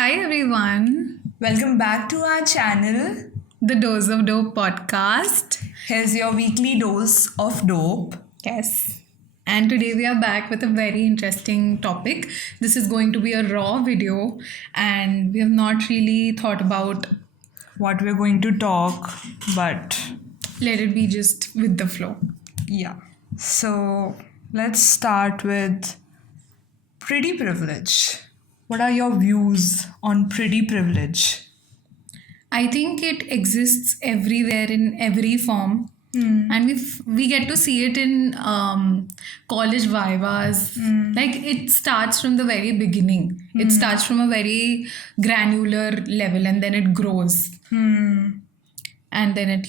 Hi everyone, Welcome back to our channel. the Dose of Dope podcast. Here's your weekly dose of dope. Yes. And today we are back with a very interesting topic. This is going to be a raw video, and we have not really thought about What we're going to talk, but let it be just with the flow. yeah. So let's start with pretty privilege. What are your views on pretty privilege? I think it exists everywhere in every form. And we get to see it in college vivas. Like it starts from the very beginning. It starts from a very granular level and then it grows. And then it,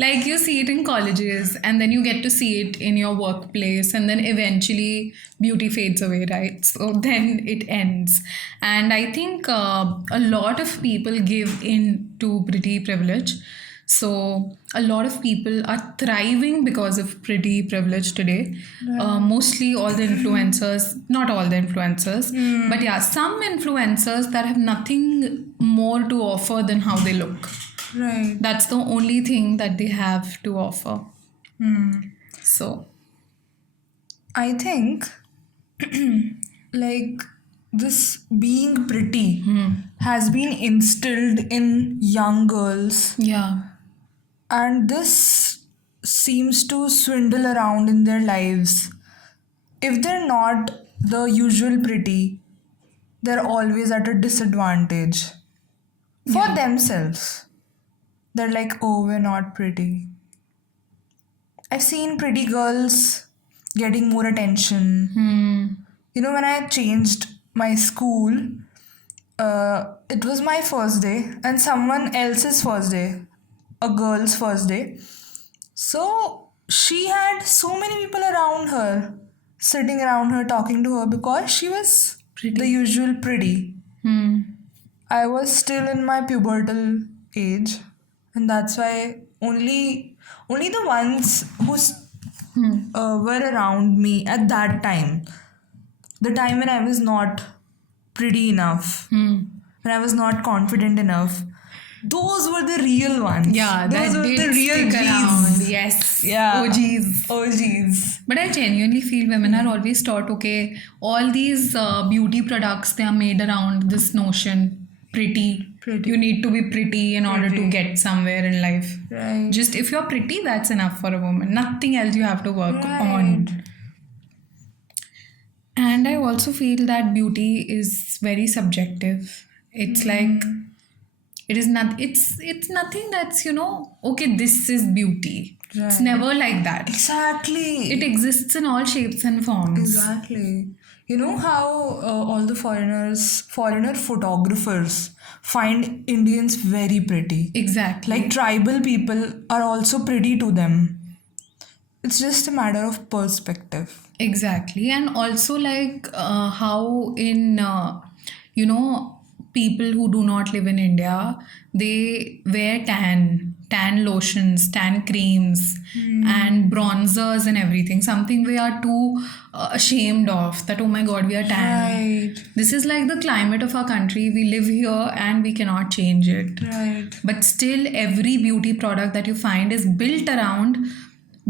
like you see it in colleges and then you get to see it in your workplace and then eventually beauty fades away, right? So then it ends. And I think a lot of people give in to pretty privilege. So a lot of people are thriving because of pretty privilege today. Mostly all the influencers, not all the influencers, but yeah, some influencers that have nothing more to offer than how they look. Right. That's the only thing that they have to offer. So, I think like this being pretty has been instilled in young girls, yeah. and this seems to swindle around in their lives. If they're not the usual pretty, they're always at a disadvantage for themselves. They're like, oh, we're not pretty. I've seen pretty girls getting more attention. You know, when I changed my school, it was my first day and someone else's first day, a girl's first day. So she had so many people around her, sitting around her, talking to her because she was the usual pretty. I was still in my pubertal age, and that's why only the ones who were around me at that time, the time when I was not pretty enough, when I was not confident enough, those were the real ones. Yeah, those that were did the real stick around. G's. Yes. Yeah. OGs. OGs. But I genuinely feel women are always taught, okay, all these beauty products, they are made around this notion, pretty. You need to be pretty in order to get somewhere in life. Right. Just if you're pretty, that's enough for a woman. Nothing else you have to work on. And I also feel that beauty is very subjective. It's like it is not it's nothing that's, okay, this is beauty. It's Right. never like that. Exactly. It exists in all shapes and forms. Exactly. You know how all the foreigner photographers find Indians very pretty. Exactly. Like tribal people are also pretty to them. It's just a matter of perspective. Exactly. And also like how in people who do not live in India, they wear tan lotions, tan creams, and bronzers and everything. Something we are too ashamed of, that, oh my God, we are tan. Right. This is like the climate of our country. We live here and we cannot change it. Right. But still, every beauty product that you find is built around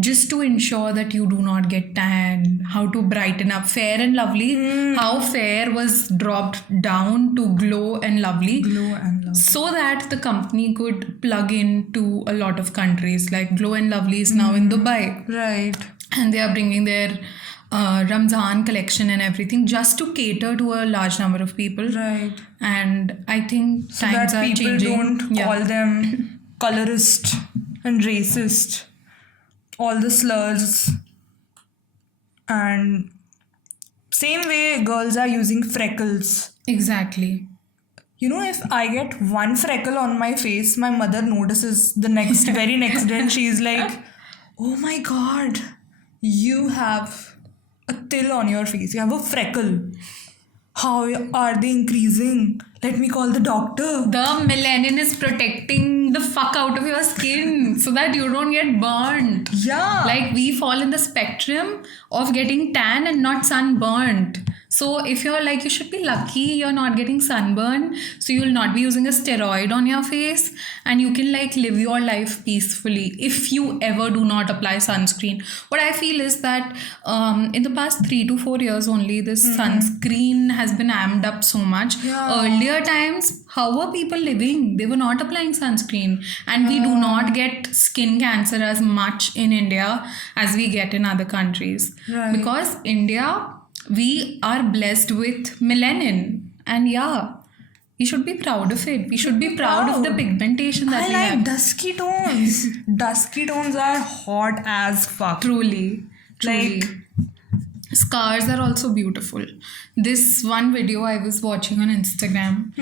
just to ensure that you do not get tan, how to brighten up. Fair and Lovely, how Fair was dropped down to Glow and Lovely. Glow and love. So that the company could plug into a lot of countries. Like Glow and Lovely is now in Dubai. Right. And they are bringing their Ramzan collection and everything just to cater to a large number of people. Right. And I think So times that are people changing. don't call them colorist and racist. All the slurs. And same way girls are using freckles. Exactly. You know, if I get one freckle on my face, my mother notices the very next day and she's like, oh my God, you have a till on your face. You have a freckle. How are they increasing? Let me call the doctor. The melanin is protecting the fuck out of your skin so that you don't get burnt. Yeah. Like, we fall in the spectrum of getting tan and not sunburnt. So if you're like, you should be lucky you're not getting sunburn, so you'll not be using a steroid on your face, and you can like live your life peacefully if you ever do not apply sunscreen. What I feel is that in the past 3 to 4 years only, this sunscreen has been amped up so much. Yeah. Earlier times, how were people living? They were not applying sunscreen, and we do not get skin cancer as much in India as we get in other countries. Right. Because India, we are blessed with melanin, and yeah, we should be proud of it. We should be proud of the pigmentation that I we like have. dusky tones. Dusky tones are hot as fuck. Truly. Like, Scars are also beautiful. This one video I was watching on Instagram,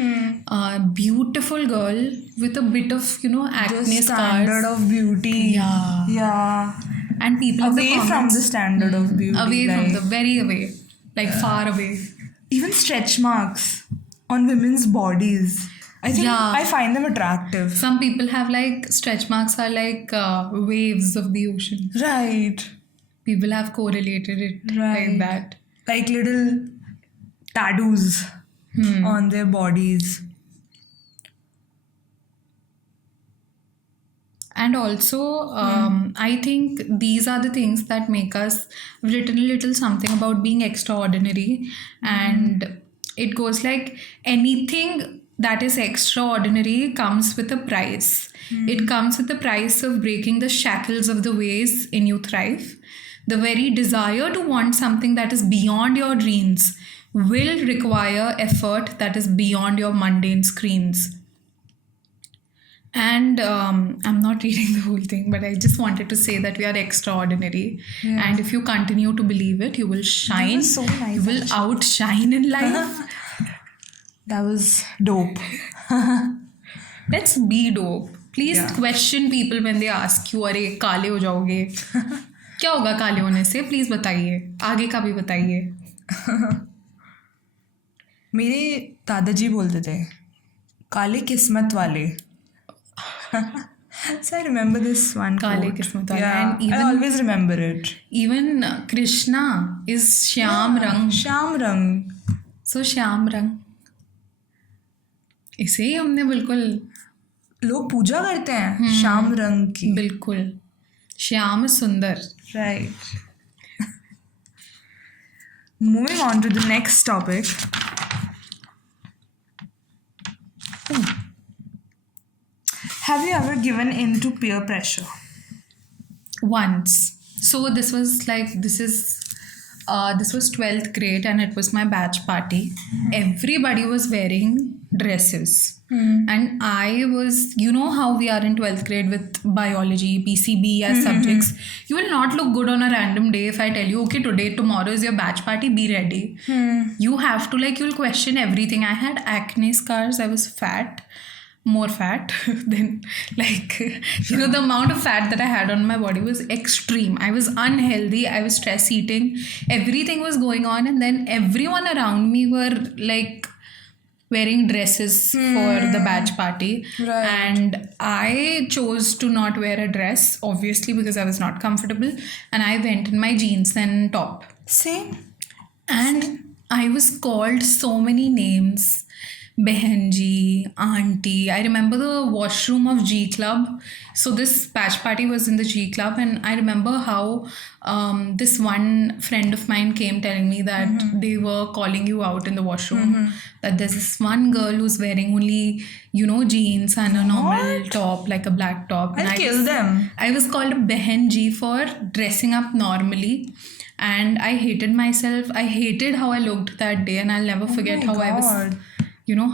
a beautiful girl with a bit of, the acne standard scars. of beauty. Yeah. Yeah. And people in the Away from comments, the standard of beauty. away from like, the, very away, like far away. even stretch marks on women's bodies. I think Yeah. I find them attractive. Some people have like stretch marks are like waves of the ocean. Right. People have correlated it Right. like that. Like little tattoos on their bodies. And also, I think these are the things that make us. I've written a little something about being extraordinary, and it goes like anything that is extraordinary comes with a price. It comes with the price of breaking the shackles of the ways in you thrive. The very desire to want something that is beyond your dreams will require effort that is beyond your mundane screens. And I'm not reading the whole thing, but I just wanted to say that we are extraordinary. Yeah. And if you continue to believe it, you will shine. was so nice, You will outshine in life. That was dope. Let's be dope. Please Yeah. question people when they ask you, अरे काले हो जाओगे क्या होगा काले होने से? Please बताइए, आगे का भी बताइए. मेरे दादाजी बोलते थे काले किस्मत वाले. So I remember this one काले quote. किस्मत वाले. Yeah, And I even always remember it. even Krishna is Shyam रंग. श्याम रंग. So श्याम रंग, इसे ही हमने बिल्कुल लोग पूजा करते हैं श्याम रंग की. बिल्कुल श्याम सुंदर. Right. Moving on to the next topic. Have you ever given in to peer pressure? Once. So this was 12th grade, and it was my batch party. Everybody was wearing dresses, and I was, how we are in 12th grade with biology, PCB as subjects. You will not look good on a random day if I tell you, okay, tomorrow is your batch party, be ready. You have to, you'll question everything. I had acne scars. I was fat, more fat than, the amount of fat that I had on my body was extreme. I was unhealthy. I was stress eating. Everything was going on, and then everyone around me were wearing dresses for the batch party. Right. And I chose to not wear a dress, obviously, because I was not comfortable, and I went in my jeans and top. Same. And I was called so many names. Behenji, auntie. I remember the washroom of G Club. So this batch party was in the G Club, and I remember how this one friend of mine came telling me that they were calling you out in the washroom. That there's this one girl who's wearing only, jeans and a normal top, like a black top. And I'll kill them. I was called a Behenji for dressing up normally. And I hated myself. I hated how I looked that day, and I'll never forget how I was,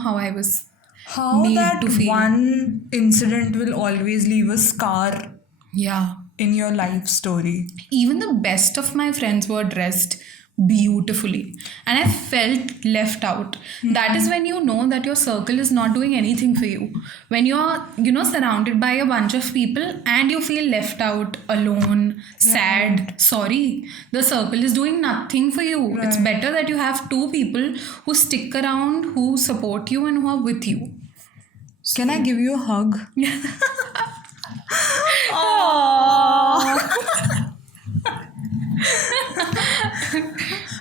how I was How made that to feel. one incident will always leave a scar Yeah. in your life story. Even the best of my friends were dressed beautifully, and I felt left out. That is when you know that your circle is not doing anything for you. When you're surrounded by a bunch of people and you feel left out, alone, sad, sorry, the circle is doing nothing for you. It's better that you have two people who stick around, who support you, and who are with you. Can I give you a hug?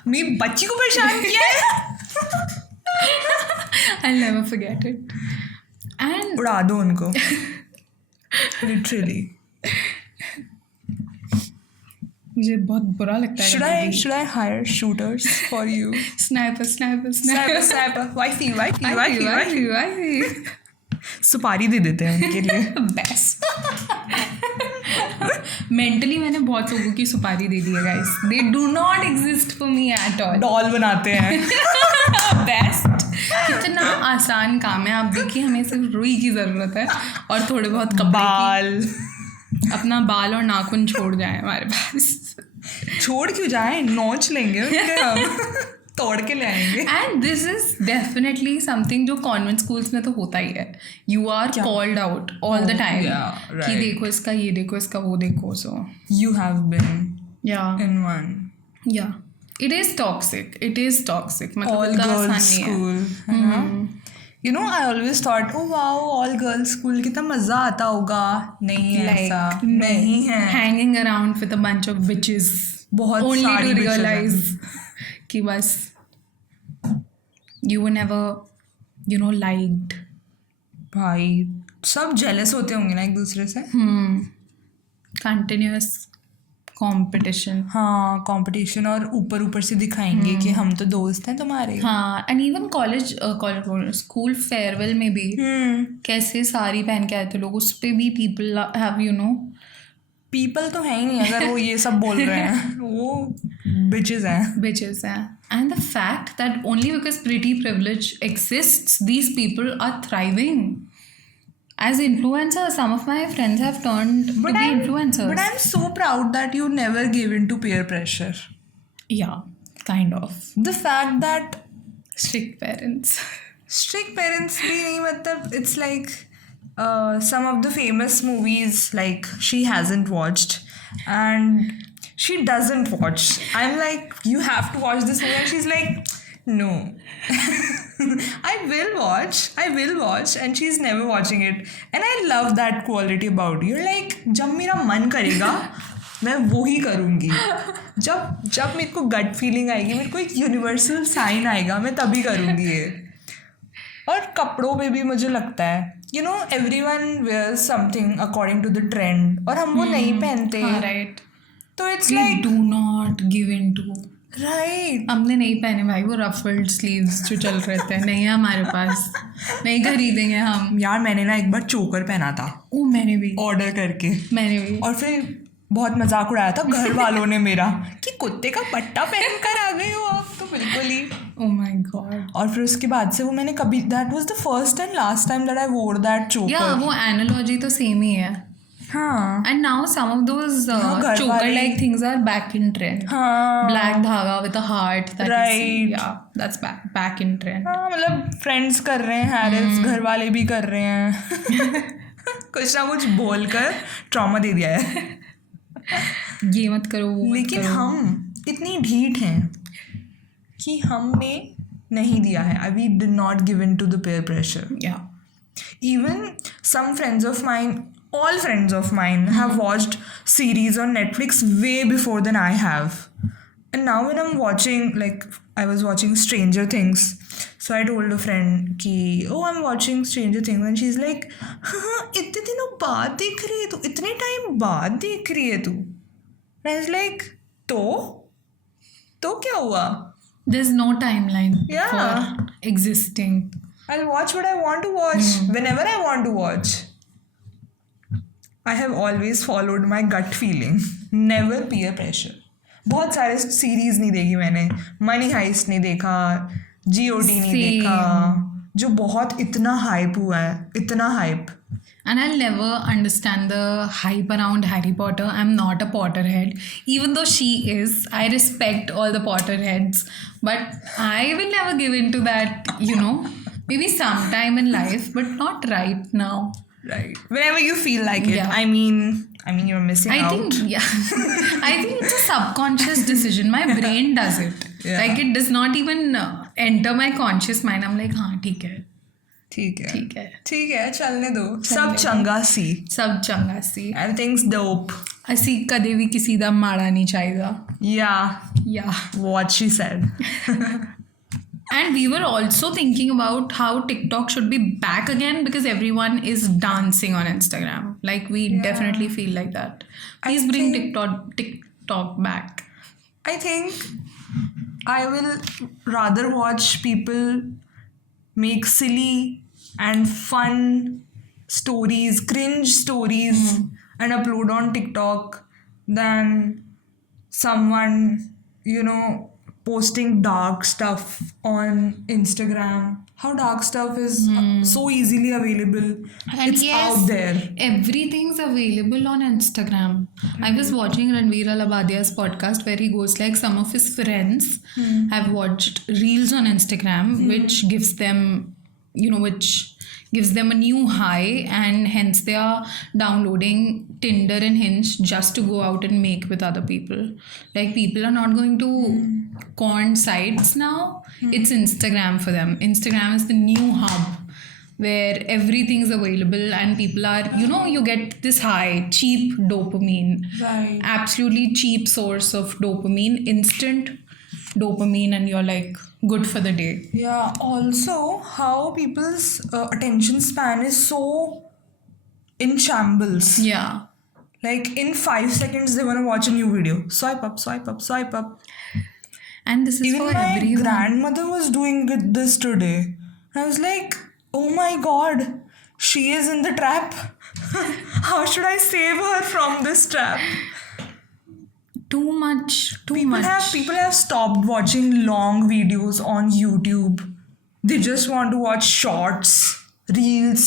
मैं बच्ची को परेशान किया है. I'll never forget it. And उड़ा दो उनको. Literally. मुझे बहुत बुरा लगता है. Should I hire shooters for you? Sniper. Sniper. Wifey. सुपारी दे देते हैं उनके लिए. Best. Mentally मैंने बहुत लोगों की सुपारी दे दी है guys. They do not exist for me at all. Doll बनाते हैं. बेस्ट. कितना आसान काम है. आप देखिए हमें सिर्फ रुई की ज़रूरत है और थोड़े बहुत कपड़े बाल. अपना बाल और नाखून छोड़ जाए हमारे पास. छोड़ क्यों जाए, नोच लेंगे उनके हम. तोड़ के ले आएंगे. And this is definitely something जो कॉन्वेंट स्कूल्स में तो होता ही है. You are called out all the time कि देखो इसका, ये देखो इसका, वो देखो. सो You have been या in one it is toxic. मतलब all इतना आसान girls नहीं है. school. You know, I always thought, oh wow, all girls school कितना मजा आता होगा. नहीं है ऐसा. नहीं है. Hanging around with a bunch of bitches. बहुत only सारी to bitches realize कि बस you were never liked. भाई सब jealous होते होंगे ना एक दूसरे से. Continuous competition. हाँ, कंपटीशन. और ऊपर से दिखाएंगे कि हम तो दोस्त हैं तुम्हारे. हाँ. And even college school farewell में भी कैसे साड़ी पहन के आए थे लोग. उस पे भी पीपल हैव पीपल तो है ही नहीं अगर वो ये सब बोल रहे हैं. वो bitches हैं. And the fact that only because pretty privilege exists, these people are thriving. As influencers, some of my friends have turned to be influencers. But I'm so proud that you never gave in to peer pressure. Yeah, kind of. The fact that Strict parents. भी नहीं, मतलब it's like some of the famous movies like she hasn't watched and she doesn't watch. I'm like, you have to watch this movie, and she's like, no. I will watch, and she's never watching it. And I love that quality about you. You're like, जब मेरा मन करेगा मैं वो ही करूँगी. जब मेरे को गट फीलिंग आएगी, मेरे को एक यूनिवर्सल साइन आएगा, मैं तभी करूँगी ये. और कपड़ों पे भी मुझे लगता है, you know, everyone wears something according to the trend, और हम वो नहीं पहनते. Right. तो it's We like, do not give in to. right. हमने नहीं पहने भाई वो ruffled sleeves जो चल रहे थे. नहीं है हमारे पास. नहीं खरीदेंगे हम. यार मैंने ना एक बार चोकर पहना था. ओ मैंने भी. ऑर्डर करके. मैंने भी. और फिर बहुत मजाक उड़ाया था घर वालों ने मेरा कि कुत्ते का पट्टा पहन कर आ गए हो आप तो. बिल्कुल ही. Oh my god. और फिर उसके बाद से वो मैंने कभी, that was the first and last time that I wore that choker. Yeah, वो analogy तो same ही है. हाँ. And now some of those घर choker वाले- like things are back in trend. हाँ. Black धागा with a heart. That Right. is, yeah, that's back in trend. हाँ, मतलब फ्रेंड्स कर रहे हैं, हैरिस घर वाले भी कर रहे हैं. कुछ ना कुछ बोलकर ट्रॉमा दे दिया है. ये मत करो वो मत लेकिन करो. हम इतनी ढीठ हैं कि हमने नहीं दिया है. We did not give in to the peer pressure. Yeah. Even some friends of mine, all friends of mine have watched series on Netflix way before than I have. And now when I'm watching, like I was watching Stranger Things. So I told a friend कि oh I'm watching Stranger Things, and she's like हाँ इतने दिनों बाद देख रही है तू, इतने टाइम बाद देख रही है तू. And I was like तो क्या हुआ? There's no timeline Yeah. for existing. I'll watch what I want to watch whenever I want to watch. I have always followed my gut feeling. Never peer pressure. बहुत सारे series नहीं देखी मैंने. Money heist नहीं देखा, GOT नहीं देखा, जो बहुत इतना हाइप हुआ है, इतना hype. And I'll never understand the hype around Harry Potter. I'm not a Potterhead. Even though she is, I respect all the Potterheads. But I will never give in to that, maybe sometime in life, but not right now. Right. Whenever you feel like it. Yeah. I mean you're missing out. I think it's a subconscious decision. My brain does it. Yeah. Like it does not even enter my conscious mind. I'm like, हाँ ठीक है. ठीक है ठीक है ठीक है चलने दो सब ਚੰਗਾ ਸੀ ਸਭ ਚੰਗਾ ਸੀ everything's dope ਅਸੀਂ ਕਦੇ ਵੀ ਕਿਸੇ ਦਾ ਮਾੜਾ ਨਹੀਂ ਚਾਹੀਦਾ yeah what she said and we were also thinking about how TikTok should be back again because everyone is dancing on Instagram like we definitely feel like that please bring TikTok back I think I will rather watch people make silly and fun stories, cringe stories, and upload on TikTok than someone, posting dark stuff on Instagram. How dark stuff is so easily available. And it's out there. Everything's available on Instagram. I was watching Ranveer Alabadia's podcast where he goes like some of his friends have watched reels on Instagram which gives them a new high and hence they are downloading Tinder and Hinge just to go out and make with other people. Like people are not going to porn sites now. It's Instagram for them. Instagram is the new hub where everything is available and people are, you get this high, cheap dopamine. Right. Absolutely cheap source of dopamine, instant dopamine and you're like good for the day. Yeah, also how people's attention span is so in shambles. Yeah. Like in 5 seconds they want to watch a new video. Swipe up, swipe up, swipe up. And this is Even for my everyone. grandmother was doing this today. I was like, oh my god, she is in the trap. How should I save her from this trap? Too much. People have stopped watching long videos on YouTube. They just want to watch shorts, reels,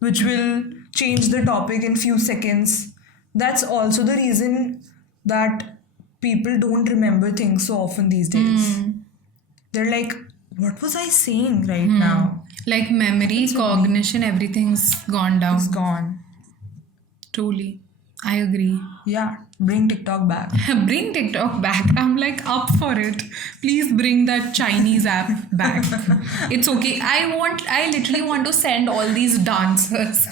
which will change the topic in few seconds. That's also the reason that people don't remember things so often these days. They're like, what was I saying right now? Like memory, cognition, everything's gone down. It's gone. Truly. I agree. Yeah, bring TikTok back. Bring TikTok back. I'm like up for it. Please bring that Chinese app back. It's okay. I literally want to send all these dancers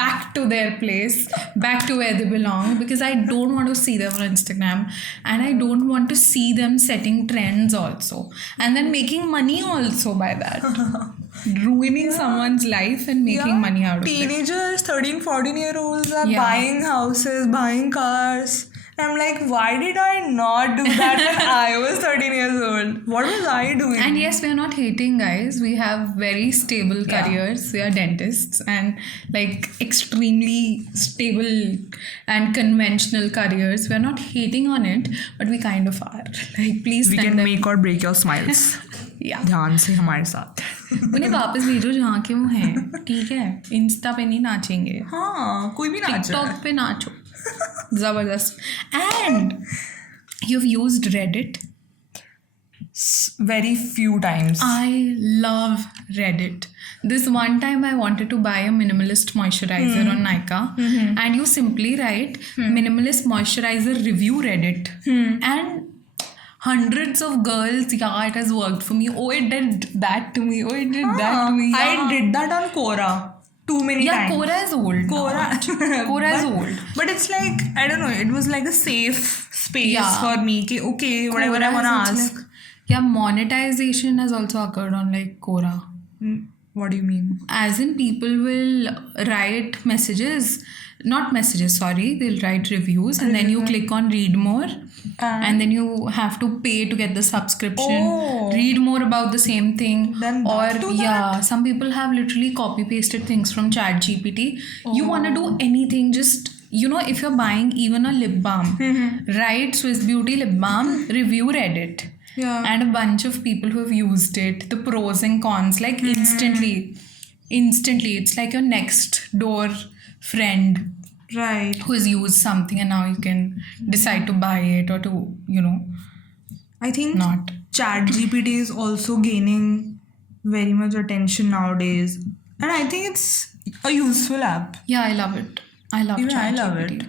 back to their place, back to where they belong because I don't want to see them on Instagram and I don't want to see them setting trends also and then making money also by that. Ruining someone's life and making money out of it. Teenagers, 13, 14-year-olds are buying houses, buying cars. I'm like, why did I not do that when I was 13 years old? What was I doing? And yes, we are not hating, guys. We have very stable careers. We are dentists and like extremely stable and conventional careers. We are not hating on it, but we kind of are. Like, please we can make or break your smiles. Yeah. ध्यान से हमारे साथ. उन्हें वापस भेजो जहाँ के वो हैं. ठीक है. इंस्टा पे नहीं नाचेंगे. हाँ, कोई भी नाच रहा है. टिकटॉक पे नाचो. Zabardast. And you've used Reddit? Very few times. I love Reddit. This one time I wanted to buy a minimalist moisturizer on Nykaa and you simply write minimalist moisturizer review Reddit and hundreds of girls, it has worked for me. Oh, it did that to me. Oh, it did that to me. I did that on Quora. Too many times. Yeah, Quora is old. Quora is old. But it's like, I don't know, it was like a safe space for me. Okay, whatever I want to ask. Like, monetization has also occurred on like Quora. What do you mean? As in people will write messages, not messages, sorry, they'll write reviews and then you click on read more and then you have to pay to get the subscription, read more about the same thing. Then some people have literally copy pasted things from ChatGPT. You want to do anything, just if you're buying even a lip balm, write Swiss Beauty lip balm, review Reddit. Yeah. And a bunch of people who have used it, the pros and cons, like instantly. It's like your next door friend, right, who has used something and now you can decide to buy it or to, I think not. ChatGPT is also gaining very much attention nowadays. And I think it's a useful app. Yeah, I love it. I love ChatGPT. I love it.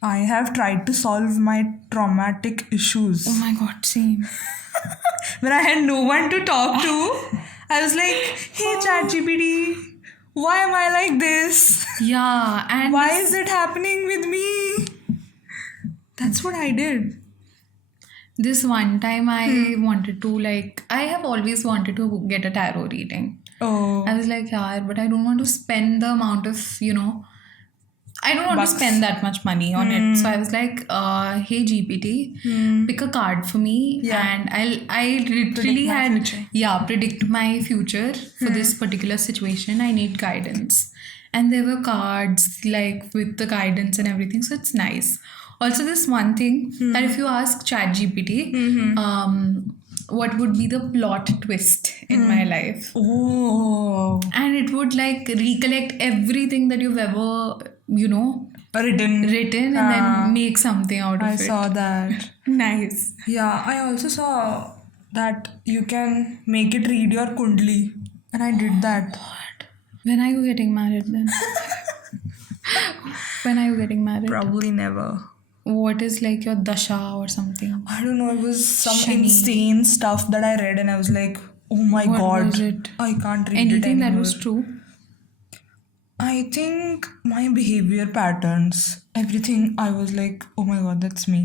I have tried to solve my traumatic issues. Oh my god, same. When I had no one to talk to, I was like, hey ChatGPT, why am I like this? Yeah, and Why is it happening with me? That's what I did. this one time I wanted to, like, I have always wanted to get a tarot reading. Oh, I was like, yeah, but I don't want to spend the amount of, I don't want bucks. to spend that much money on it. So I was like, hey GPT, pick a card for me, Yeah. and I literally my had future. predict my future for this particular situation. I need guidance. And there were cards like with the guidance and everything. So it's nice. Also, this one thing that if you ask ChatGPT, what would be the plot twist in my life? Oh, And it would like recollect everything that you've ever, written. written and then make something out of I it. saw that. Nice. Yeah, I also saw that you can make it read your kundli, and I did that. When are you getting married then? When are you getting married? Probably never. What is like your dasha or something? I don't know. It was some Shani. insane stuff that I read, and I was like, "Oh my What god, was it? I can't read it Anything anymore." that was true? I think my behavior patterns, everything. I was like, "Oh my god, that's me.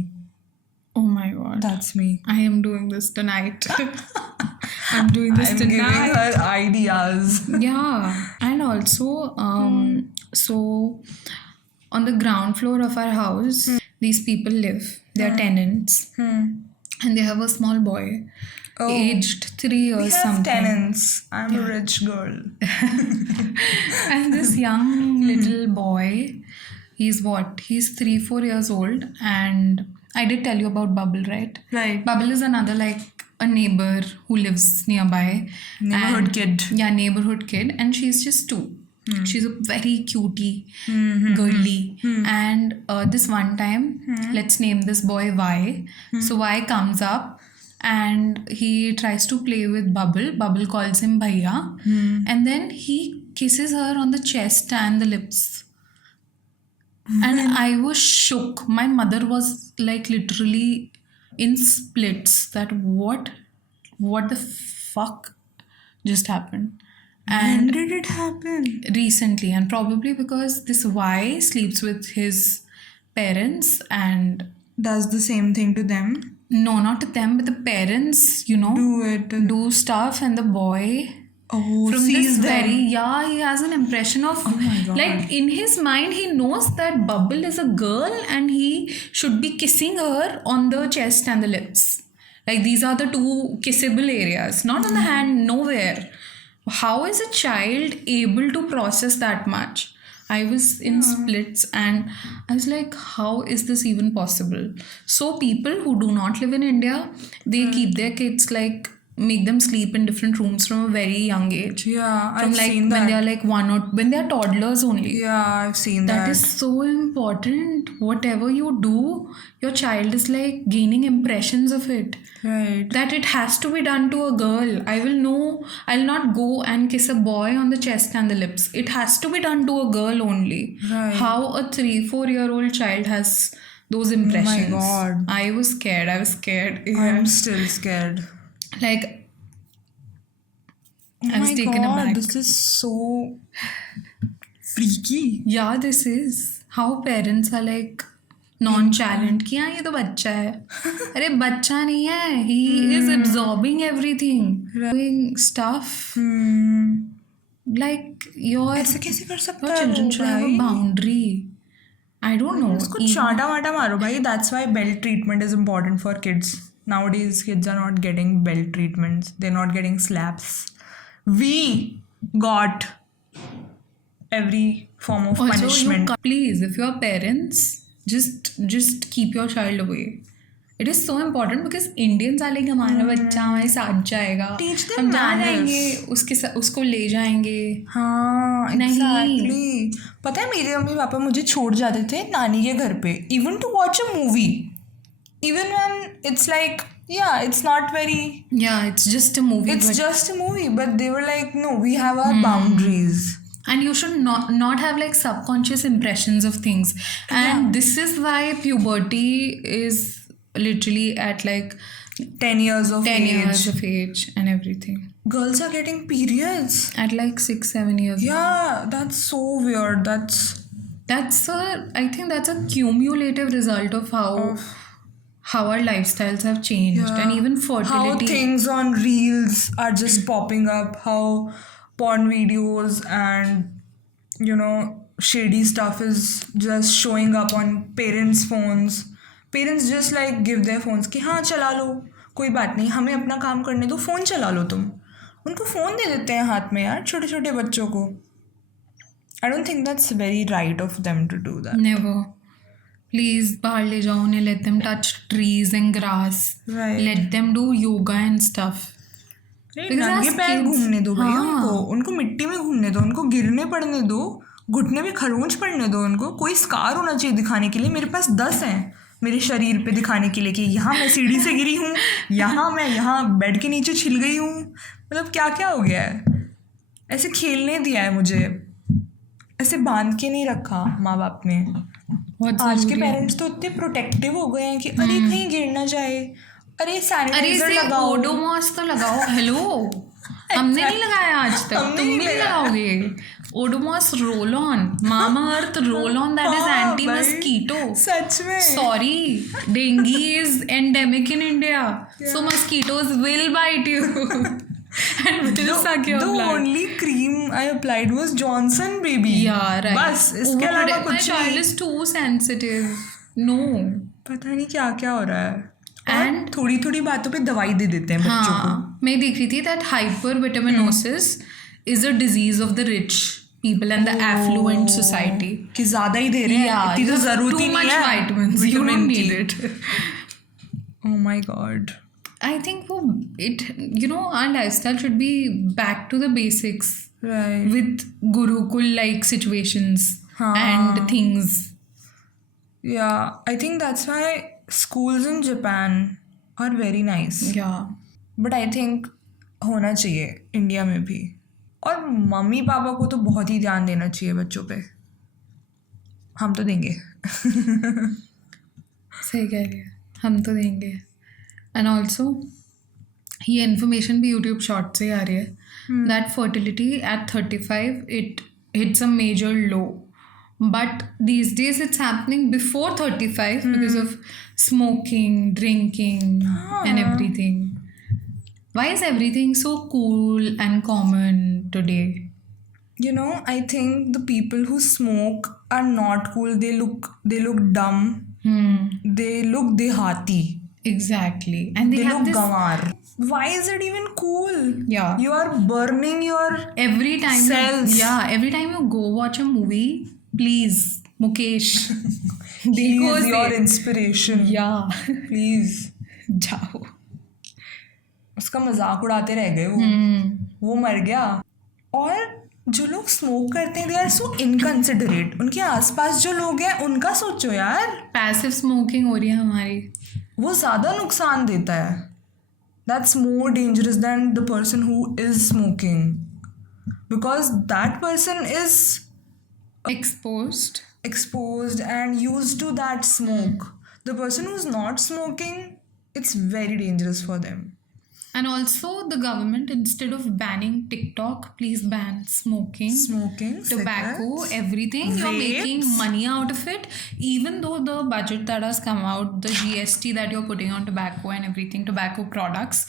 Oh my god. That's me." I am doing this tonight. I'm doing this I'm tonight. giving her ideas. Yeah, and also, so on the ground floor of our house, these people live. They are tenants, and they have a small boy, Oh. aged 3 years We have something. tenants. I'm a rich girl. And this young little boy, he's what? He's 3-4 years old, and I did tell you about Bubble, right? Right. Bubble is another like a neighbor who lives nearby. Neighborhood And- kid. Yeah, neighborhood kid, and she's just 2. She's a very cutie, girly. And this one time, let's name this boy Y. So Y comes up and he tries to play with Bubble. Bubble calls him Bhaiya. And then he kisses her on the chest and the lips. And I was shook. My mother was like literally in splits that what the fuck just happened. When And did it happen? recently, and probably because this Y sleeps with his parents, and Does the same thing to them? no, not to them, but the parents, Do it. do stuff, and the boy Oh, from sees this them. he has an impression of my God. like in his mind he knows that Bubble is a girl and he should be kissing her on the chest and the lips. Like these are the 2 kissable areas, not on the hand, nowhere. How is a child able to process that much? I was in splits and I was like, how is this even possible? So people who do not live in India, they keep their kids like make them sleep in different rooms from a very young age. Yeah, From I've like seen when that. they are like 1 or when they are toddlers only. Yeah, I've seen That that. is so important. Whatever you do, your child is like gaining impressions of it. Right. That it has to be done to a girl. I'll not go and kiss a boy on the chest and the lips. It has to be done to a girl only. Right. How a 3-4 year old child has those impressions. God. I was scared. Yeah. I'm still scared. Like, Oh I was my taken god, aback. this is so freaky. Yeah, this is how parents are like nonchalant कि हाँ ये तो बच्चा है अरे बच्चा नहीं है he is absorbing everything doing stuff like your ऐसे कैसे कर सकता your है children वो should have a भाई? boundary. I don't know. उसको चाटा वाटा मारो भाई. That's why belt treatment is important for kids. Nowadays, kids are not getting belt treatments. They're not getting slaps. We got every form of Also, punishment. please, if you are parents, just keep your child away. It is so important because Indians are like हमारा बच्चा हमारे साथ जाएगा. Teach them हम जहाँ manners. जाएंगे उसको ले जाएंगे. हाँ, नहीं. exactly. पता है मेरे मम्मी पापा मुझे छोड़ जाते थे नानी के घर पे. Even to watch a movie. Even when it's like, yeah, it's not very... Yeah, it's just a movie. It's but- just a movie. But they were like, no, we have our boundaries. And you should not have like subconscious impressions of things. And this is why puberty is literally at like 10 years of 10 age. years of age and everything. Girls are getting periods. At like 6-7 years. Yeah, that's so weird. I think that's a cumulative result of how our lifestyles have changed, and even How fertility. things on reels are just popping up, how porn videos and shady stuff is just showing up on parents' phones. Parents just like give their phones कि हाँ चला लो, कोई बात नहीं, हमें अपना काम करने दो, फ़ोन चला लो तुम. उनको फ़ोन दे देते हैं हाथ में यार, छोटे छोटे बच्चों को. I don't think that's very right of them to do that. Never. Please, बाहर ले जाओ उन्हें, let them touch trees and grass. Right. Let them do yoga and stuff. नंगे पैर घूमने दो भाई उनको मिट्टी में घूमने दो, उनको गिरने पड़ने दो, घुटने में खरोंच पड़ने दो, उनको कोई स्कार होना चाहिए दिखाने के लिए. मेरे पास 10 हैं मेरे शरीर पे दिखाने के लिए कि यहाँ मैं सीढ़ी से गिरी हूँ, यहाँ मैं यहाँ बेड के नीचे छिल गई हूँ. मतलब क्या क्या हो गया है. ऐसे खेलने दिया है मुझे, ऐसे बांध के नहीं रखा माँ बाप ने. आज के पेरेंट्स तो इतने प्रोटेक्टिव हो गए हैं कि अरे कहीं गिर ना जाए, अरे सैनिटाइजर लगाओ, ओडोमॉस तो लगाओ. हेलो, हमने नहीं लगाया आज तक, तुम भी लगाओगे. Odomos roll on, Mamaearth roll on, that is anti mosquito. सच में. Sorry, dengue is endemic in India, so mosquitoes will bite you and will suck your blood. The only cream I applied was Johnson baby. Yeah, right. बस इसके अलावा My कुछ child नहीं. is too sensitive. No. पता नहीं क्या क्या हो रहा है. And थोड़ी थोड़ी बातों पे दवाई दे देते हैं बच्चों को. हाँ, मैं देख रही थी that hypervitaminosis is a disease of the rich people and the affluent society. कि ज़्यादा ही दे रहे हैं. Yeah, इतनी तो you have ज़रूरत ही too नहीं much है. vitamins. You don't need it. Oh my god. I think our lifestyle should be back to the basics. Right. With Gurukul-like situations and things. Yeah, I think that's why schools in Japan are very nice. Yeah. But I think होना चाहिए India में भी. और mummy papa को तो बहुत ही ध्यान देना चाहिए बच्चों पे. हम तो देंगे. सही कह रही है, हम तो देंगे. एंड ऑल्सो ये इन्फॉर्मेशन भी यूट्यूब शॉर्ट से आ रही है that fertility at 35 it hits a major low. But these days it's happening before 35 because of smoking, drinking, and everything. Why is everything so cool and common today? I think the people who smoke are not cool. They look dumb. They look dehati. Exactly. And they have look this gawar. Why is it even cool? Yeah. You are burning your every time cells. Every time you go watch a movie, please, Mukesh, he is your inspiration. Yeah. Please. जाओ. उसका मजाक उड़ाते रह गए वो मर गया. और जो लोग स्मोक करते हैं, दे आर सो इनकंसिडरेट. उनके आसपास जो लोग हैं उनका सोचो यार. पैसिव स्मोकिंग हो रही है हमारी. वो ज़्यादा नुकसान देता है. That's more dangerous than the person who is smoking, because that person is exposed and used to that smoke. The person who's not smoking, it's very dangerous for them. And also the government, instead of banning TikTok, please ban smoking, tobacco, cigarettes, everything. vapes. You're making money out of it. Even though the budget that has come out, the GST that you're putting on tobacco and everything, tobacco products,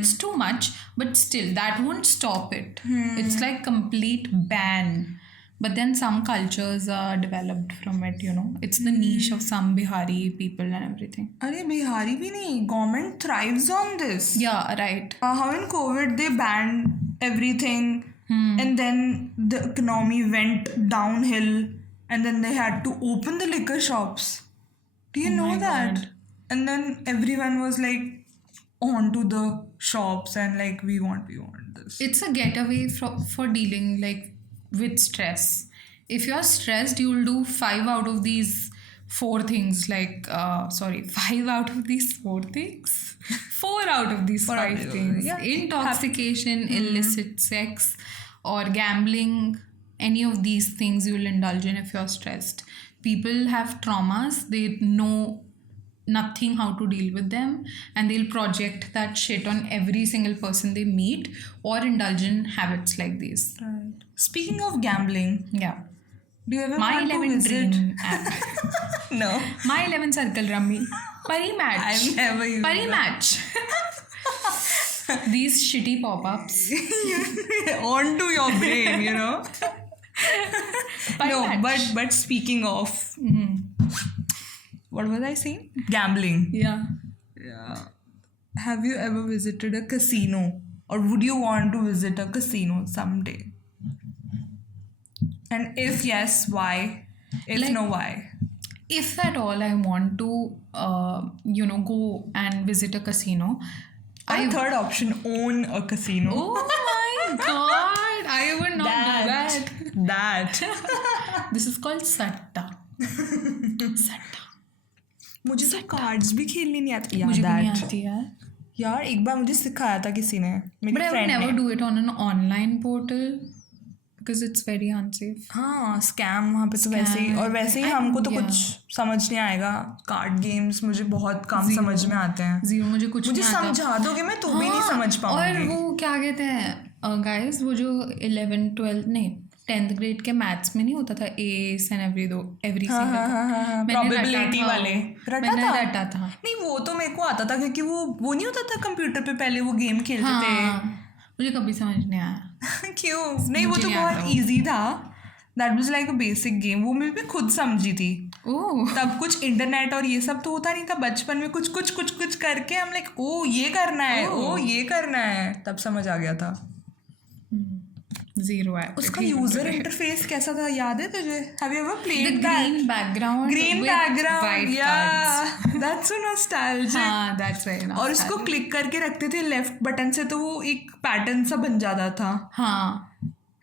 it's too much. But still, that won't stop it. It's like complete ban. But then some cultures are developed from it, It's the niche of some Bihari people and everything. अरे बिहारी भी नहीं, government thrives on this. Yeah, right. How in COVID they banned everything, and then the economy went downhill, and then they had to open the liquor shops. Do you know that? God. And then everyone was like on to the shops and like we want this. It's a getaway for dealing with stress. If you're stressed, you'll do 5 out of these 4 things. 5 out of these 4 things. 4 out of these 5 things. Yeah. Intoxication, illicit sex, or gambling. Any of these things you'll indulge in if you're stressed. People have traumas. They know nothing how to deal with them, and they'll project that shit on every single person they meet or indulge in habits like these. Right. Speaking of gambling, Yeah. do you ever My want to 11 visit? Dream app. No. My 11 Circle Rummy. Pari match. I've never used Pari that. match. These shitty pop-ups. Onto your brain, you know. Pari No, match. but speaking of, what was I saying? Gambling. Yeah. Yeah. Have you ever visited a casino, or would you want to visit a casino someday? And if yes, why? If Like- no, why? If at all I want to, go and visit a casino, Our third option: own a casino. oh my god, I would not do that. That. This is called satta. Satta. मुझे तो cards भी खेलनी नहीं आती मुझे भी नहीं that. आती यार. यार एक बार मुझे सिखाया था किसी ने, मेरी But I would friend never ने. do it on an online portal because it's very unsafe. हाँ स्कैम वहाँ पे तो वैसे ही, और वैसे ही हमको तो yeah. कुछ समझ नहीं आएगा. कार्ड गेम्स मुझे बहुत कम समझ में आते हैं. Zero मुझे कुछ मुझे नहीं आता. समझा दोगे मैं तो भी नहीं हाँ, समझ और पाऊंगी. वो क्या कहते हैं गाइस, वो जो 11 12 नहीं 10th ग्रेड के मैथ्स में नहीं होता था एस एंड एवरी हाँ, probability वाले. रटा मैंने था? रटा था. नहीं वो तो मेरे को आता था क्योंकि वो नहीं होता था कंप्यूटर पे पहले वो गेम खेलते हाँ, मुझे कभी समझ नहीं आया. थे. क्यों नहीं, वो मुझे तो नहीं आता बहुत वो. इजी था. That was like a basic game. वो मैं भी खुद समझी थी. ओह तब कुछ इंटरनेट और ये सब तो होता नहीं था. बचपन में कुछ कुछ कुछ कुछ करके हम लाइक ओ ये करना है, ओ ये करना है, तब समझ आ गया था. जीरो है. उसका यूजर इंटरफेस कैसा था याद है तुझे? Have you ever The played green that? background green with background, white या cards. That's so nostalgic. हाँ, that's very nostalgic. और उसको क्लिक करके रखते थे लेफ्ट बटन से तो वो एक पैटर्न सा बन जाता था, हाँ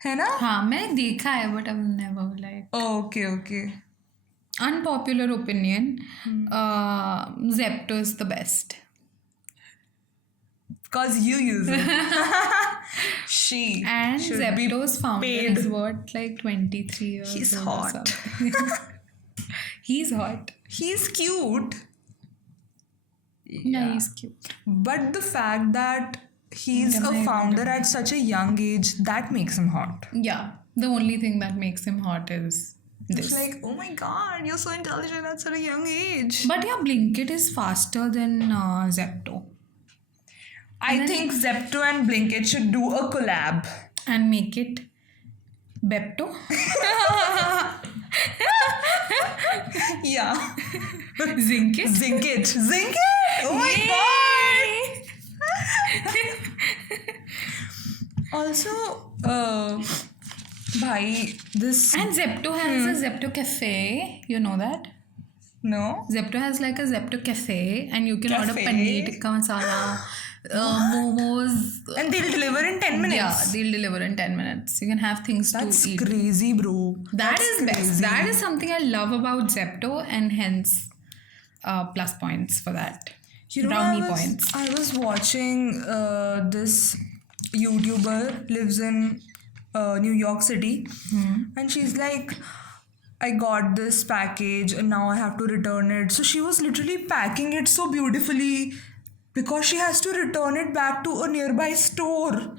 है ना? हाँ, मैंने देखा है but I've never like. Okay okay. Unpopular opinion, Zepto is the best. Cause you use it. She And should be Zepto's founder paid. is what, like 23 years He's old or hot. something. He's hot. He's cute. Yeah, he's cute. But the fact that he's a founder at such a young age, that makes him hot. Yeah, the only thing that makes him hot is It's this. like, oh my god, you're so intelligent at such a young age. But yeah, Blinkit is faster than Zepto. I think Zepto and Blinkit should do a collab. And make it Bepto. Yeah. Zinkit. Zinkit. Zinkit! Oh my god! Also, bhai, this... And Zepto has a Zepto cafe. You know that? No? Zepto has like a Zepto cafe, and you can order Cafe? paneer tikka masala, momos. And they'll deliver in 10 minutes. Yeah, they'll deliver in 10 minutes. You can have things That's to eat. crazy, bro. That is best. crazy. That is something I love about Zepto, and hence plus points for that. You know, Brownie points. I was watching this YouTuber lives in New York City, and she's like, I got this package and now I have to return it. So she was literally packing it so beautifully because she has to return it back to a nearby store.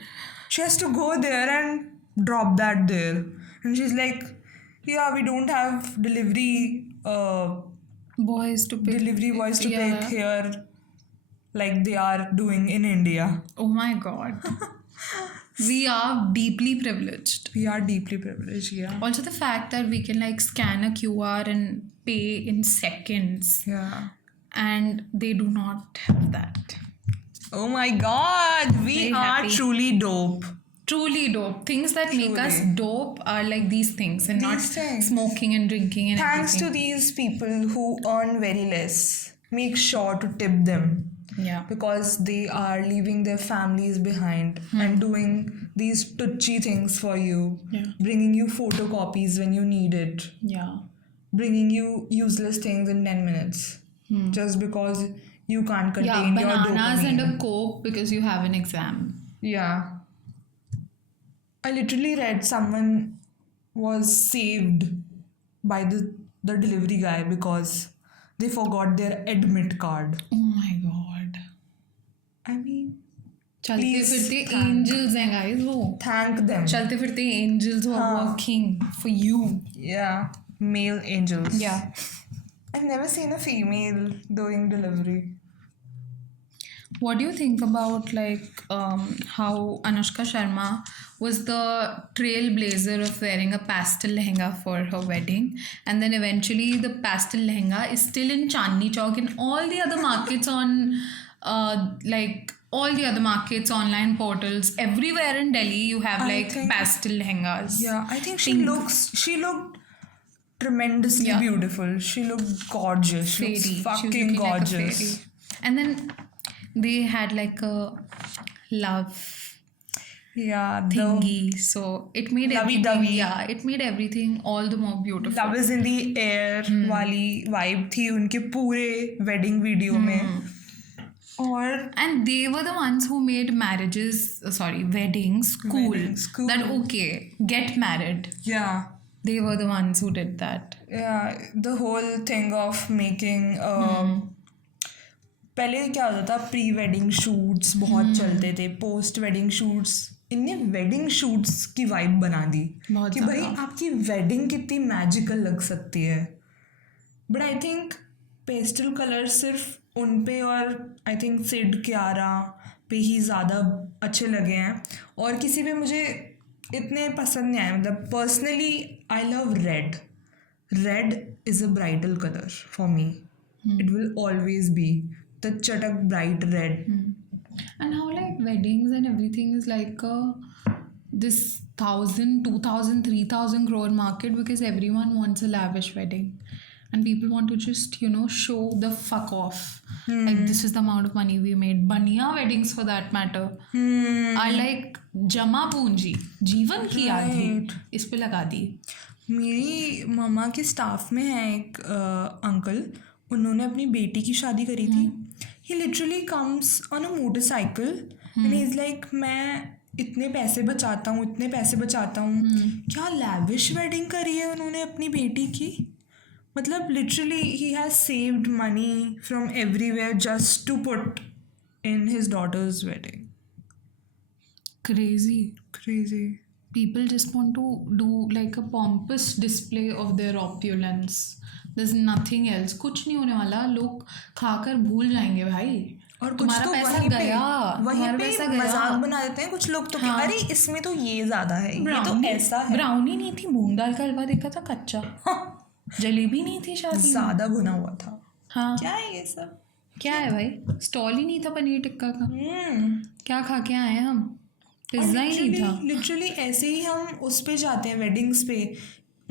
She has to go there and drop that there. And she's like, yeah, we don't have delivery Boys to pick. delivery boys to Yeah. pick here like they are doing in India. Oh my god. We are deeply privileged. We are deeply privileged, yeah. Also, the fact that we can like scan a QR and pay in seconds, Yeah. and they do not have that. Oh my god, we Very are happy. truly dope. Truly dope. Things that make us Truly. dope are like these things, and not These things. smoking and drinking and Thanks to everything. these people who earn very less. Make sure to tip them Yeah. because they are leaving their families behind and doing these touchy things for you. Yeah. Bringing you photocopies when you need it. Yeah. Bringing you useless things in 10 minutes. Just because you can't Yeah, contain your bananas dopamine. and a Coke because you have an exam. Yeah. I literally read someone was saved by the delivery guy because they forgot their admit card. Oh my god. I mean, चलते Please फिरते thank- angels हैं guys वो. thank them. चलते फिरते angels who are हाँ. working for you. Yeah, male angels. Yeah. I've never seen a female doing delivery. What do you think about how Anushka Sharma was the trailblazer of wearing a pastel lehenga for her wedding, and then eventually the pastel lehenga is still in Chandni Chowk in all the other markets on all the other markets, online portals, everywhere in Delhi you have I think- pastel lehengas. Yeah, I think she looked tremendously Yeah. beautiful. She looked gorgeous. She Fairy. looks She was fucking looking like a gorgeous. fairy. And then they had like a love Yeah, thingy, so it made everything, Lovey-dovey. yeah, it made everything all the more beautiful. Love is in the air वाली vibe थी उनके पूरे wedding video में. और And they were the ones who made weddings cool. Weddings cool. That okay, get married. yeah, They were the ones who did that. the whole thing of making पहले क्या होता था, pre wedding shoots बहुत चलते थे, post wedding shoots. इनने wedding shoots की vibe बना दी बहुत कि भाई ज़्यादा. आपकी वेडिंग कितनी मैजिकल लग सकती है. But I think pastel colour सिर्फ उन पे और आई थिंक सिड क्यारा पे ही ज़्यादा अच्छे लगे हैं, और किसी पे मुझे इतने पसंद नहीं आए. मतलब personally I love red. Red is a bridal colour for me. It will always be the चटक bright red. And how weddings and everything is this 1,000, 2,000, 3,000 crore market, because everyone wants a lavish wedding. And people want to just, show the fuck off. Like, this is the amount of money we made. Baniya weddings, for that matter, are like jama पूंजी, जीवन की आधी इस पे लगा दी. मेरी मम्मा के staff में है एक अंकल. उन्होंने अपनी बेटी की शादी करी थी. He literally comes on a motorcycle and he is like, मैं इतने पैसे बचाता हूँ, इतने पैसे बचाता हूँ. क्या लैविश वेडिंग करी है उन्होंने अपनी बेटी की. मतलब लिटरली ही has saved money from everywhere just to put in his daughter's wedding. Crazy. Crazy. People just want to do like a pompous display of their opulence. There's nothing else. कुछ नहीं होने वाला. लोग खाकर भूल जाएंगे भाई. और कुछ तुम्हारा तो पैसा वहीं गया. पे तुम्हारा पैसा गया. मजाक बना देते हैं कुछ लोग तो कि हाँ. अरे इसमें तो ये ज्यादा है, ये तो ऐसा है. ब्राउनी नहीं थी, मूंग दाल का हलवा देखा था कच्चा. जलेबी नहीं थी शादी में. ज्यादा भुना हुआ था. हाँ, क्या है ये सब. क्या है भाई. स्टॉल ही नहीं था पनीर टिक्का का. क्या खा के आए हैं हम. पिज्जा ही नहीं था. लिटरली ऐसे ही हम उस पे जाते हैं वेडिंग्स पे.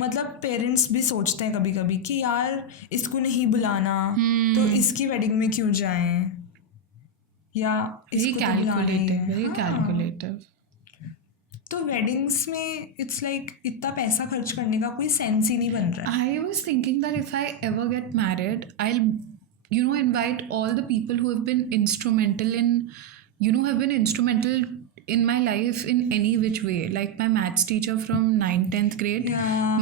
मतलब पेरेंट्स भी सोचते हैं कभी कभी कि यार इसको नहीं बुलाना, तो इसकी वेडिंग में क्यों जाएं, या वेरी इसको तो बुलाना ही कैलकुलेटिव, है. वेरी हाँ. कैलकुलेटिव. तो वेडिंग्स में इट्स लाइक इतना पैसा खर्च करने का कोई सेंस ही नहीं बन रहा है. I was thinking that if I ever get married, I'll, invite all the people who have been instrumental in my life in any which way. Like my maths teacher from 9th, 10th grade,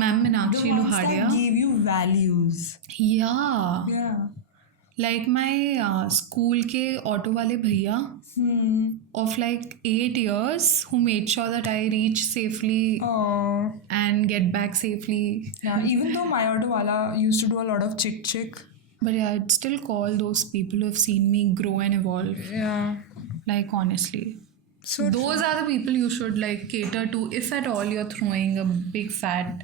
Ma'am Meenakshi The ones that Lohadia. give you values. Yeah. Yeah. Like my school के auto वाले भैया of like 8 years who made sure that I reach safely Oh. and get back safely. Yeah. Even though my auto wala used to do a lot of chick. But yeah, I'd still call those people who have seen me grow and evolve. Yeah. Like, honestly. So Those are the people you should cater to if at all you're throwing a big fat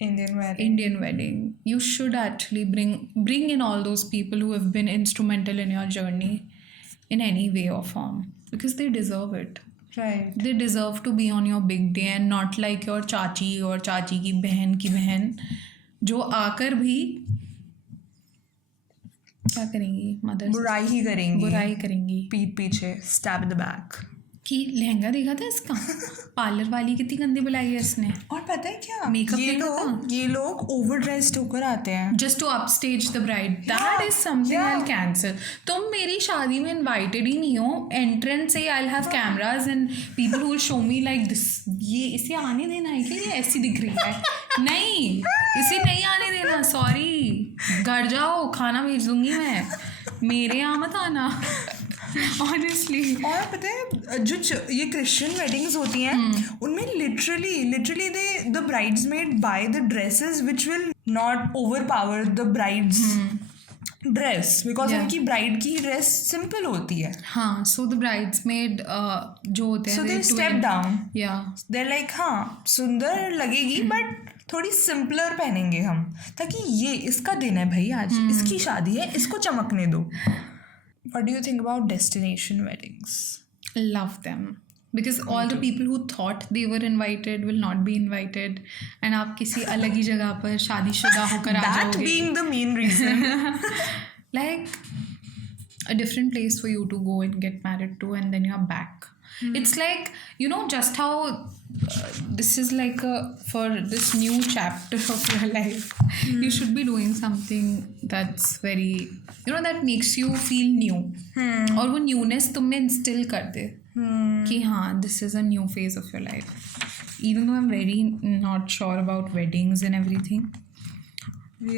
Indian wedding. You should actually bring in all those people who have been instrumental in your journey in any way or form, because they deserve it. right. They deserve to be on your big day and not like your चाची और चाची की बहन जो आकर भी क्या करेंगी. मदर बुराई ही करेंगी. बुराई करेंगी. पीठ पीछे, stab in the back. कि लहंगा देखा था इसका, पार्लर वाली कितनी गंदी बुलाई है इसने, और पता है क्या, Makeup देखा था? ये लोग ओवर ड्रेस्ड होकर आते हैं. just to upstage the bride. That is something yeah. I'll cancel. तुम मेरी शादी में invited ही नहीं हो. Entrance से I'll have cameras and people who will show me like this. ये इसे आने देना है क्या, ये ऐसी दिख रही है? नहीं, इसे नहीं आने देना. Sorry, घर जाओ, खाना भेज दूंगी मैं. मेरे यहाँ मत आना. Honestly. और पता है जो ये क्रिश्चियन वेडिंग्स होती हैं उनमें literally the bridesmaid by the dresses which will not overpower the brides dress, because उनकी ब्राइड की ड्रेस सिंपल होती है. हाँ, so the bridesmaid जो होते हैं, so they step down. Yeah. they're like हाँ सुंदर लगेगी बट थोड़ी सिंपलर पहनेंगे हम, ताकि ये इसका दिन है भाई, आज इसकी शादी है, इसको चमकने दो. What do you think about destination weddings? Love them. Because all the people who thought they were invited will not be invited. And आप किसी अलग ही जगह पर शादीशुदा होकर आ जाओगे. That being the main reason. Like a different place for you to go and get married to, and then you're back. It's like, you know, just how this is like for this new chapter of your life, you should be doing something that's very, you know, that makes you feel new. और वो newness तुम में instill कर दे कि हाँ, this is a new phase of your life. Even though I'm very not sure about weddings and everything.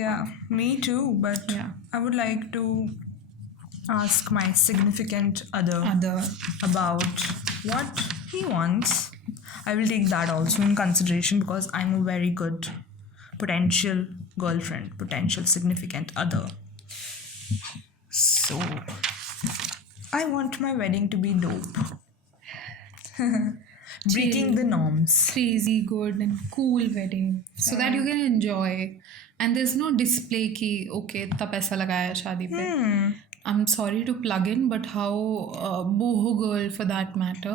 Yeah, me too. But Yeah. I would like to ask my significant other about what he wants. I will take that also in consideration because I'm a very good potential girlfriend, potential significant other. So I want my wedding to be dope. Breaking the norms. Crazy good and cool wedding so that you can enjoy and there's no display ki okay इतना पैसा लगाया शादी पे. I'm sorry to plug in, but how boho girl for that matter.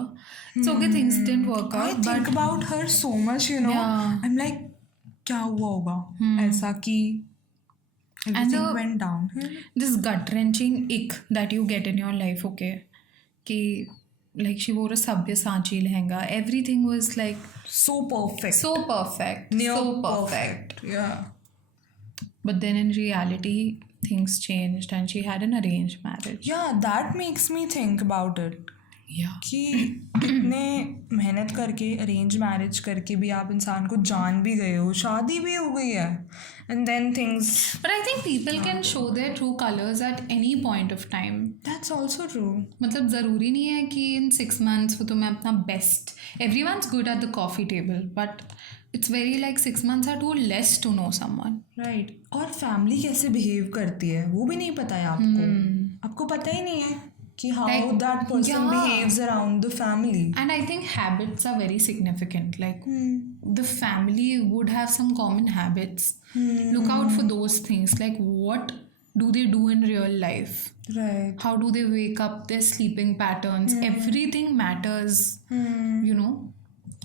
It's okay, things didn't work out. I think about her so much, you know. Yeah. I'm like, क्या हुआ होगा ऐसा कि everything went down. This gut wrenching ick that you get in your life, okay, कि like she wore a Sabyasachi lehenga. Everything was like So perfect. so perfect, Near so perfect. Yeah. But then in reality, things changed and she had an arranged marriage. Yeah, that makes me think about it. Yeah. कि इतने मेहनत करके arrange marriage करके भी आप इंसान को जान भी गए हो, शादी भी हो गई है, and then things. But I think people can show their true colors at any point of time. That's also true. मतलब ज़रूरी नहीं है कि in 6 months वो तुम्हें अपना best. Everyone's good at the coffee table, but it's very like 6 months are too less to know someone. Right. और family कैसे बिहेव करती है वो भी नहीं पता है आपको. आपको पता ही नहीं है कि how Like, that person yeah. behaves around the family. And I think habits are very significant. Like the family would have some common habits. Look out for those things. Like what do they do in real life? Right. How do they wake up, their sleeping patterns? Everything matters. You know,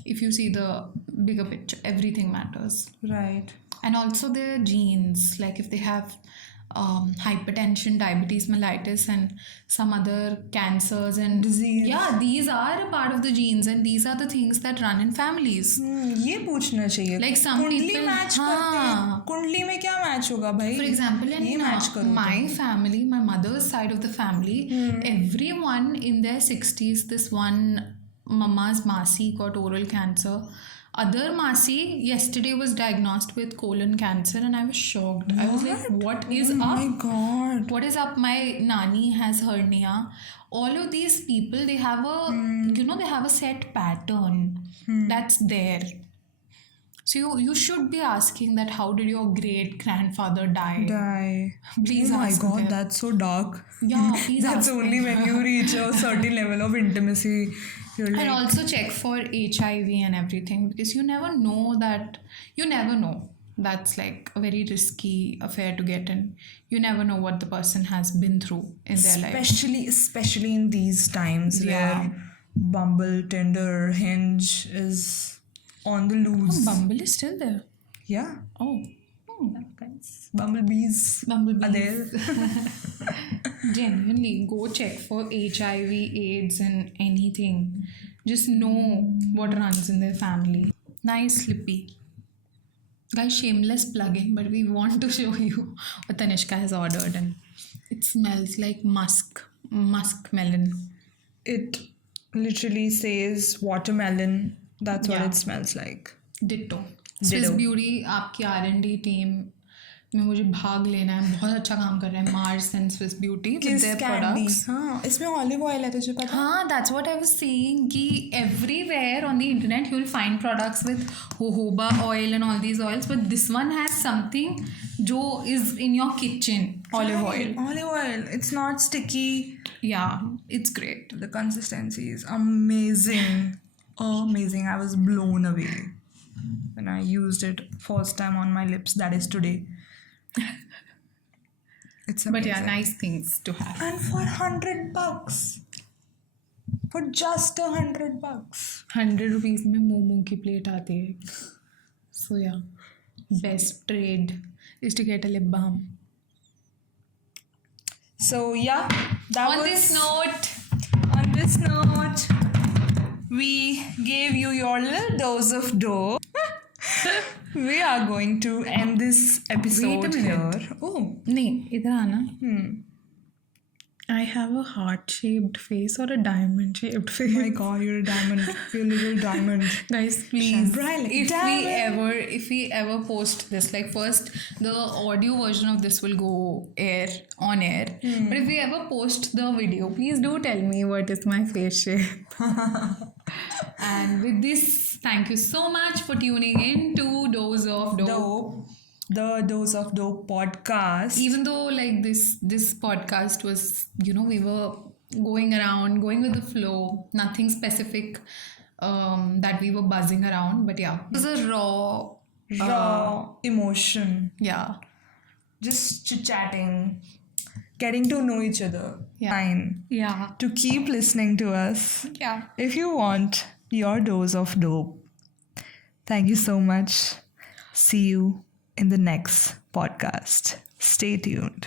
if you see the bigger picture, everything matters. Right. And also their genes, like if they have hypertension, diabetes mellitus and some other cancers and Disease. Yeah, these are a part of the genes and these are the things that run in families. ये पूछना चाहिए. Like some कुंडली people, match करते हैं. कुंडली में क्या match होगा भाई? For example, ये in मैच करो. my family, my mother's side of the family, everyone in their 60s, this one mama's masi got oral cancer. Other masi yesterday was diagnosed with colon cancer and I was shocked. I was like, what is Oh up? my God. What is up? My nani has hernia. All of these people, they have a, you know, they have a set pattern that's there. So you should be asking that how did your great grandfather die? Please Oh my ask God, them. that's so dark. Yeah, please That's ask only them. when you reach a certain level of intimacy. You're like, And also check for HIV and everything because you never know that. You never know. That's like a very risky affair to get in. You never know what the person has been through in their life. especially in these times where Bumble, Tinder, Hinge is on the loose. Bumble is still there. Yeah. Oh. Yeah, guys. Bumblebees Bumblebees. are there. Genuinely, go check for HIV, AIDS, and anything. Just know what runs in their family. Nice, Slippy. Guys, shameless plug-in, but we want to show you what Tanishka has ordered, and it smells like musk melon. It literally says watermelon. That's what Yeah. it smells like. Ditto. Swiss Ditto. Beauty, आपकी R&D team में मुझे भाग लेना है. बहुत अच्छा काम कर रहे हैं Mars and Swiss Beauty with Kiss their candy. products. हाँ, इसमें olive oil है तुझे पता? हाँ, that's what I was saying. कि everywhere on the internet you will find products with jojoba oil and all these oils, but this one has something जो is in your kitchen. Olive oil. Olive oil. It's not sticky. Yeah, it's great. The consistency is amazing. Amazing. I was blown away when I used it first time on my lips. That is today. It's amazing. But yeah, nice things to have. And for $100. For just $100. 100 rupees में मोमो की plate आती है. So yeah, best trade is to get a lip balm. So yeah, that On was this note, we gave you your little dose of dough. We are going to end this episode Wait a minute. here. Oh, नहीं इधर आना. I have a heart-shaped face or a diamond-shaped face. my God, you're a diamond. You're a little diamond. Guys, please, Shine bright like a if we ever post this, like first the audio version of this will go on air, but if we ever post the video, please do tell me what is my face shape. And with this, thank you so much for tuning in to Dose of Dope. The Dose of Dope podcast. Even though like this podcast was, we were going around, going with the flow, nothing specific that we were buzzing around, but yeah, it was a raw emotion. yeah, Just chit-chatting. Getting to know each other. Yeah. Fine. yeah, To keep listening to us. yeah. If you want your dose of dope, thank you so much. See you in the next podcast. Stay tuned.